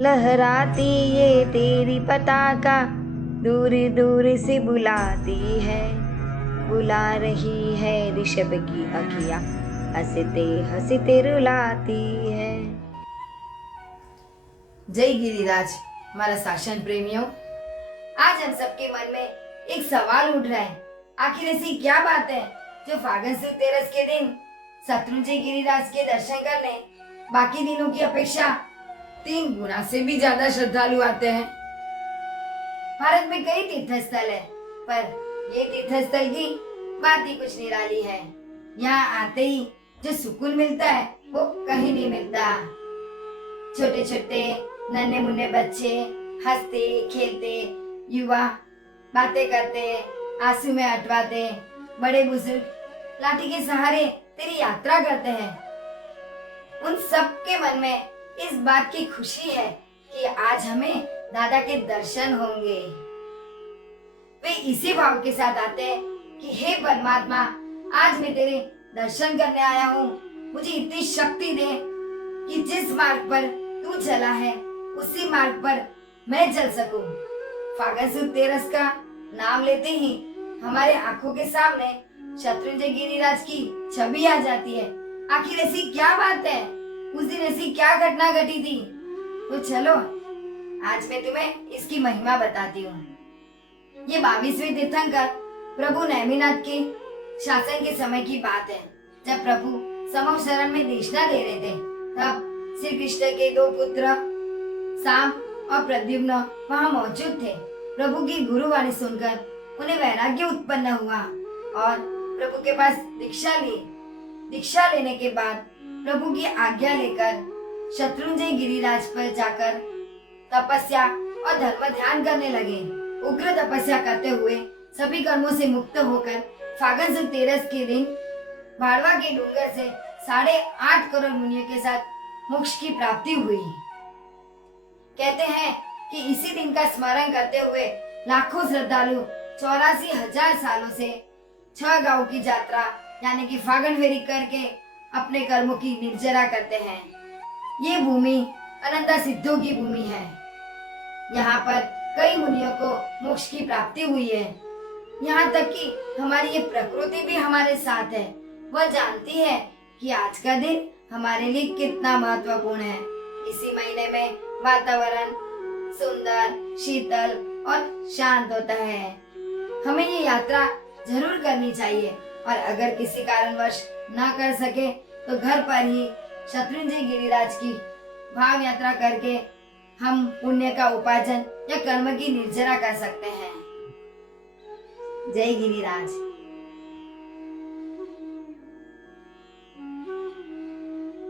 लहराती ये तेरी पताका दूर दूर से बुलाती है। बुला रही है ऋषभ की अखियाँ, हंसते हंसते रुलाती है। जय गिरिराज। हमारा शासन प्रेमियों, आज हम सबके मन में एक सवाल उठ रहा है। आखिर ऐसी क्या बात है जो फागुन सुद तेरस के दिन शत्रुंजय गिरिराज के दर्शन करने बाकी दिनों की अपेक्षा 3 गुना से भी ज्यादा श्रद्धालु आते हैं। भारत में कई तीर्थ स्थल है, पर ये तीर्थ स्थल की बात ही कुछ निराली है। यहाँ आते ही जो सुकून मिलता है वो कहीं नहीं मिलता। छोटे छोटे नन्हे मुन्ने बच्चे हंसते खेलते, युवा बातें करते, आंसू में अटवाते, बड़े बुजुर्ग लाठी के सहारे तेरी यात्रा करते हैं। उन सब के मन में इस बात की खुशी है कि आज हमें दादा के दर्शन होंगे। वे इसी भाव के साथ आते हैं कि हे परमात्मा, आज मैं तेरे दर्शन करने आया हूँ। मुझे इतनी शक्ति दे कि जिस मार्ग पर तू चला है उसी मार्ग पर मैं चल सकूं। फागुन सुद तेरस का नाम लेते ही हमारे आंखों के सामने शत्रुंजय गिरिराज की छवि आ जाती है। आखिर ऐसी क्या बात है, उस दिन ऐसी क्या घटना घटी थी? तो चलो आज मैं तुम्हें इसकी महिमा बताती हूँ। ये 22वें तीर्थंकर प्रभु नेमिनाथ के शासन के समय की बात है। जब प्रभु समव शरण में देशना दे रहे थे, तब श्री कृष्ण के 2 पुत्र साम और प्रद्युम्न वहाँ मौजूद थे। प्रभु की गुरुवाणी सुनकर उन्हें वैराग्य उत्पन्न हुआ और प्रभु के पास दीक्षा ली। दीक्षा लेने के बाद प्रभु की आज्ञा लेकर शत्रुंजय गिरिराज पर जाकर तपस्या और धर्म ध्यान करने लगे। उग्र तपस्या करते हुए सभी कर्मों से मुक्त होकर फागुन सुद तेरस के दिन भाड़वा के डूंगर से 8.5 करोड़ मुनियों के साथ मोक्ष की प्राप्ति हुई। कहते हैं कि इसी दिन का स्मरण करते हुए लाखों श्रद्धालु 84,000 सालों से 6 गांव की यात्रा यानी कि फागुन फेरी करके अपने कर्मों की निर्जरा करते हैं। ये भूमि अनंता सिद्धों की भूमि है। यहाँ पर कई मुनियों को मोक्ष की प्राप्ति हुई है। यहाँ तक कि हमारी ये प्रकृति भी हमारे साथ है। वह जानती है कि आज का दिन हमारे लिए कितना महत्वपूर्ण है। इसी महीने में वातावरण सुंदर, शीतल और शांत होता है। हमें ये यात्रा जरूर करनी चाहिए और अगर किसी कारणवश ना कर सके तो घर पर ही शत्रुंजय गिरिराज की भाव यात्रा करके हम पुण्य का उपार्जन या कर्म की निर्जरा कर सकते हैं। जय गिरिराज।